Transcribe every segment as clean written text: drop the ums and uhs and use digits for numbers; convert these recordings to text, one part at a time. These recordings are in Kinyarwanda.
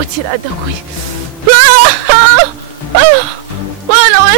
ukiradakuye bana we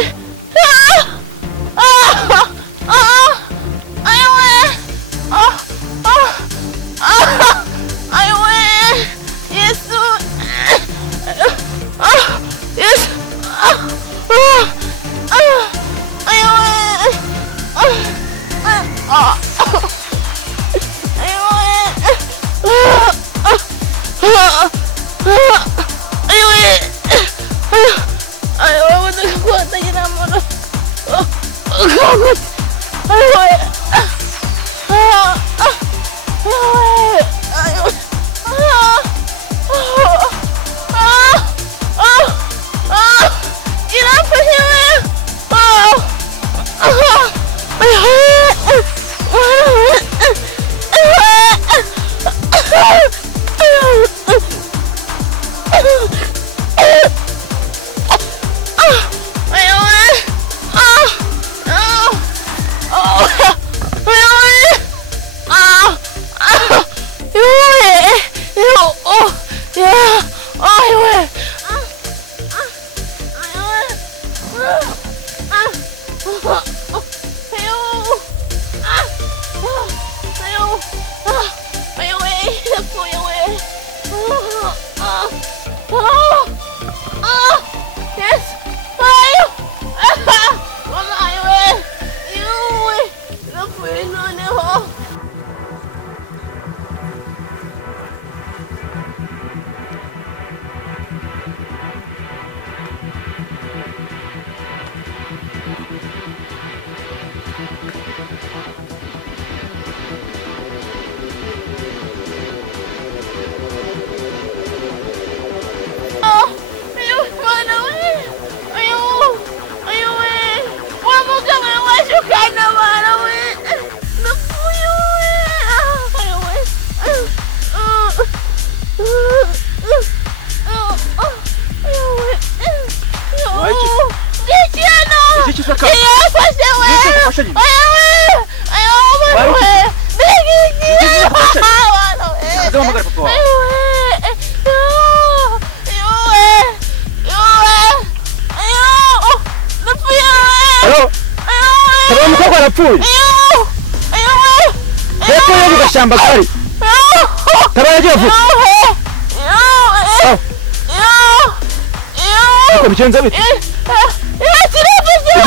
Bigenza bite?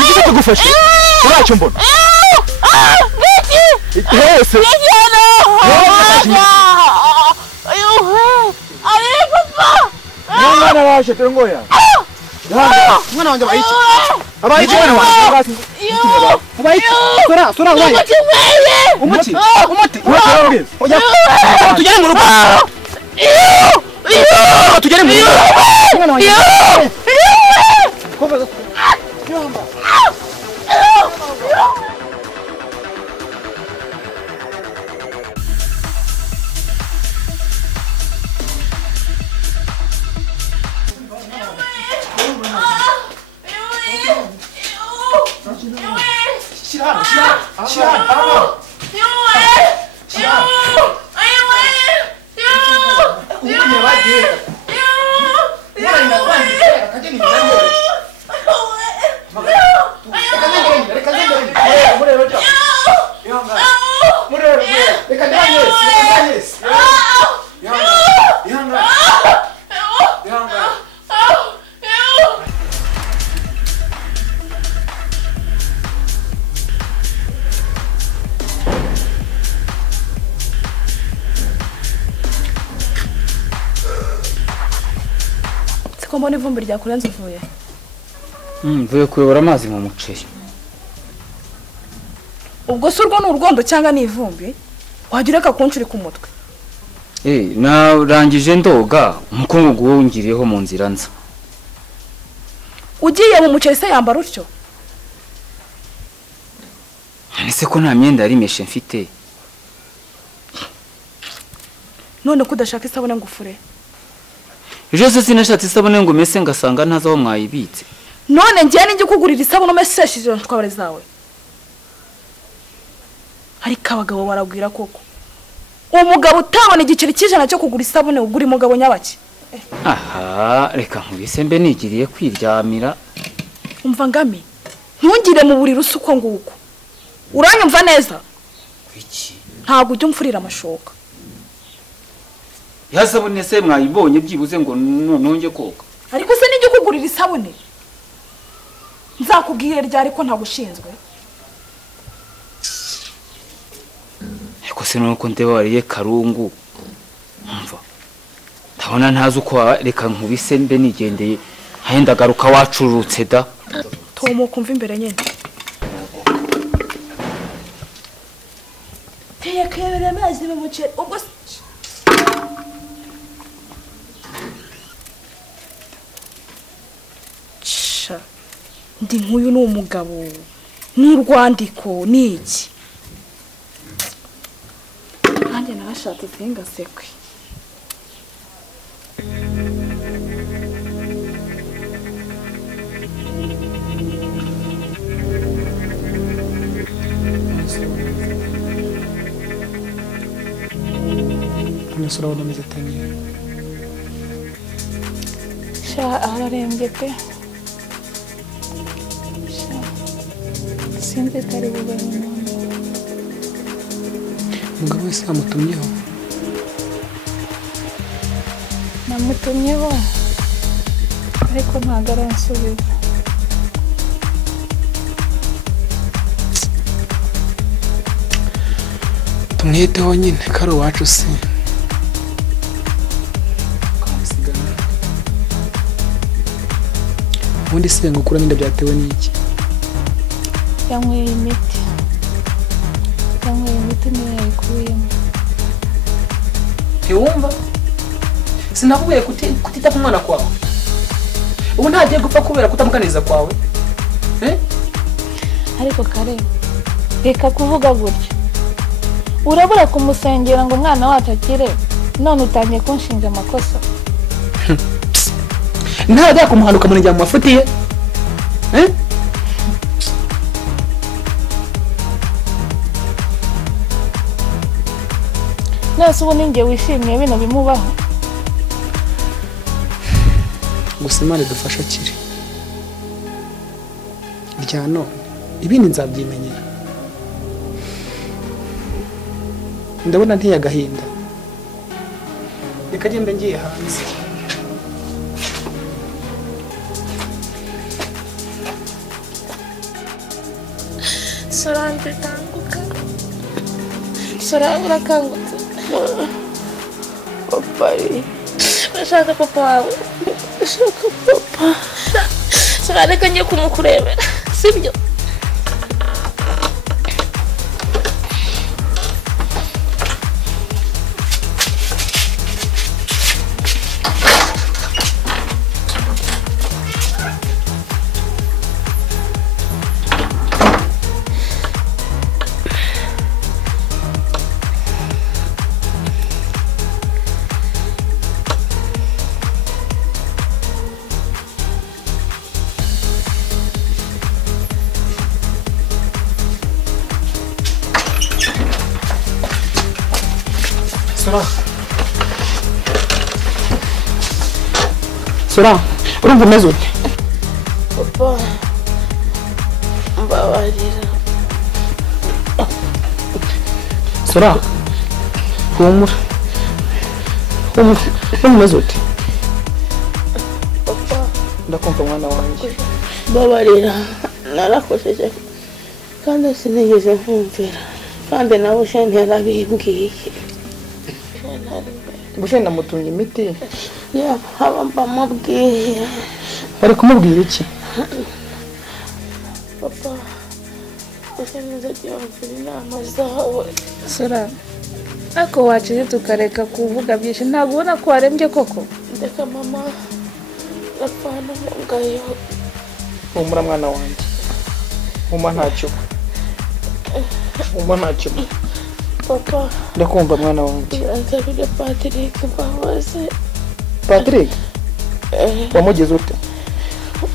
Igize kugufasha. Uracho mbona? Hese. Ayo papa. Mwana waje turongoya. Mwana wanje bayichi. Abayichi mwana wanje. Abayichi. Sura wayi. Umuti. Umuti. Oya. Tujye mu rugo. Tujye mu rugo. Mwana wanje. Mbona ivumbi rya kurenza uvuye mvuye kuyobora amazi mu muceri. Ubwo se urwo n'urwondo cyangwa ni ivumbi wagira ka kunshuri ku mutwe? Narangije ndoga umukungu wongiriyeho mu nzira nza. Ugiye mu muceri se yambara utyo? Nese ko nta myenda ari meshe mfite. None kudashaka isabune ngufure? Ejo se sinashatse isabune ngo mese ngasanga ntaza aho mwayibitse. None ngiye ninjye kugurira isabune meseshije ntwabare zawe. Ariko abagabo barabwira koko. Umugabo utabona igiceri cy'ijana cyo kugura isabune ugura umugabo nyabaki. aha reka nkubise mbe nigiriye kwiryamira. umva ngame ntungire mu buriri usuko nguko uranyumva neza Iki ntabwo ujya umfurira amashoka yasabone se mwayibonye byibuze ngo nonge koga. ariko se nijye kugurira isabune nzakubwiye ryari ko ntagushinzwe ariko se nuko ndeba wariye karungu umva ndabona ntazi uko reka nkubise mbe nigendeye hahenda garuka wacurutse da Tomo kumva imbere nyene tekebere amazi mu muceri ubwo ndi nk'uyu ni umugabo n'urwandiko n'iki nanjye narashatse singasekwe umusore wabona ameze atanye sha ararembye pe sinzi atari bube n'umuntu umugabo wese yamutumyeho namutumyeho ariko ntabwo aransubiza tumwiteho nyine kari uwacu se ubundi se ngo ukuramo inda byatewe n'iki yanyweye imiti niyo yayikuyemo ntiwumva sinakubwiye kutita ku mwana kwawe ubu ntagiye gupfa kubera kutamuganiriza kwawe ariko kare reka kuvuga gutyo urabura kumusengera ngo umwana wacu akire none utangiye kunshinja amakosa ntajya kumuhanuka munijya mu mafuti ye nose ubu ninjye wishimiye bino bimubaho gusa Imana idufasha akiri rya none ibindi nzabyimenyera ndabona ntiye agahinda reka genda ngiye hanze Sorante kanguka Sora urakangutse papa urashaka papa wawe urashaka papa Sora reka njye kumukurebera sibyo Sora urumva umeze ute papa mbabarira Sora humura umeze ute papa ndakumva mwana wanjye mbabarira narakojeje kandi sinigeze nkumvira kandi nawe shenge yarabimbwiye gusa namutumye imiti haba mbamubwiye bari kumubwira iki papa ushemeza byumvira inama zawe Sora ako waciye tukareka kuvuga byinshi ntabwo ubona ko warembye koko ndeka mama rapana mungayo humura mwana wanjye huma ntacyo papa ndakumva mwana wanjye iransabire Patrick mbabaze Patrick wamugeze ute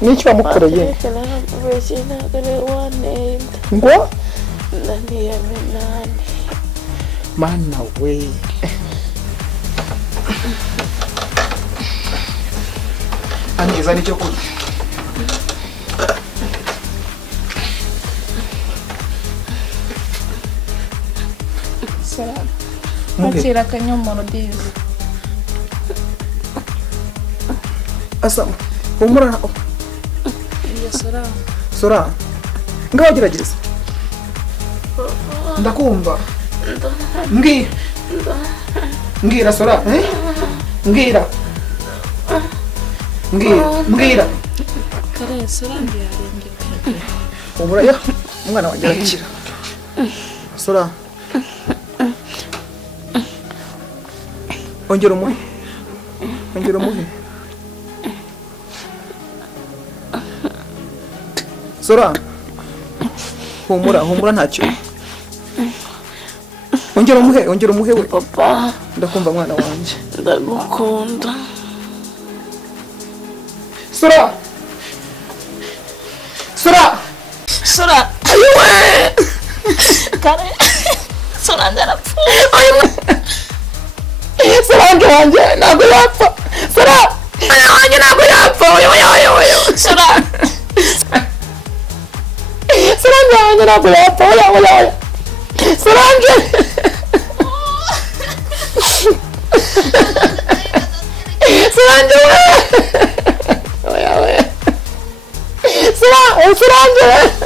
n'icyo wamukoreye naramubeshye ntabwo ari wanenda ngo naniyamenane mana we angiza n'icyo kurya. Akira akanyomoro dizi. Asama humura. Iyo sora. Sora ngaho gerageza. Ndakumva. Mbwira Sora, mbwira Kare sora ndi yarenge. humura ya umwana wanjye arakira. Sora ongera umuhe Sora humura ntacyo. Ongera umuhe we. Papa, Ndakumva mwana wanjye. ndagukunda. Sora Sora. Ayiwe. Kare. Sora ndarapfuye. Sora wanjye ntabwo yapfa. Sora wanjye ntabwo yapfa. Sora. Sora wanjye ntabwo yapfa. Sora wanjye. Sora wanjye. Sora wanjye.